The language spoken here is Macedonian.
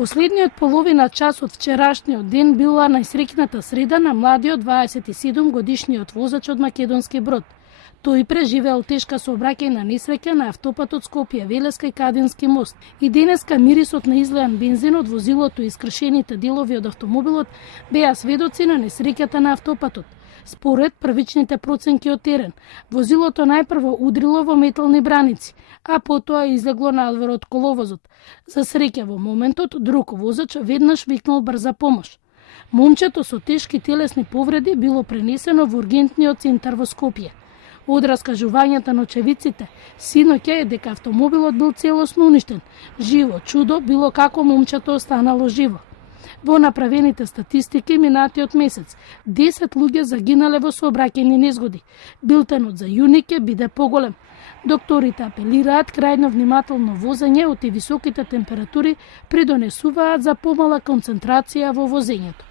Последниот половина час од вчерашниот ден била најсреќната среда на младиот 27 годишниот возач од Македонски Брод. Тој преживеал тешка сообраќајна несреќа на автопатот Скопје-Велеска и Кадински мост. И денеска мирисот на излеан бензин од возилото и искршените делови од автомобилот беа сведоци на несреќата на автопатот. Според првичните проценки од терен, возилото најпрво удрило во метални браници, а потоа излегло надвор од коловозот. За среќа во моментот, друг возач веднаш викнал брза помош. Момчето со тешки телесни повреди било пренесено во ургентниот центар во Скопје. Од раскажувањата на очевидците, синоќа е дека автомобилот бил целосно уништен. Живо чудо било како момчето останало живо. Во направените статистики минатиот месец, 10 луѓе загинале во сообраќајни незгоди. Билтенот за јуни ќе биде поголем. Докторите апелираат крајно внимателно возење, оти високите температури придонесуваат за помала концентрација во возењето.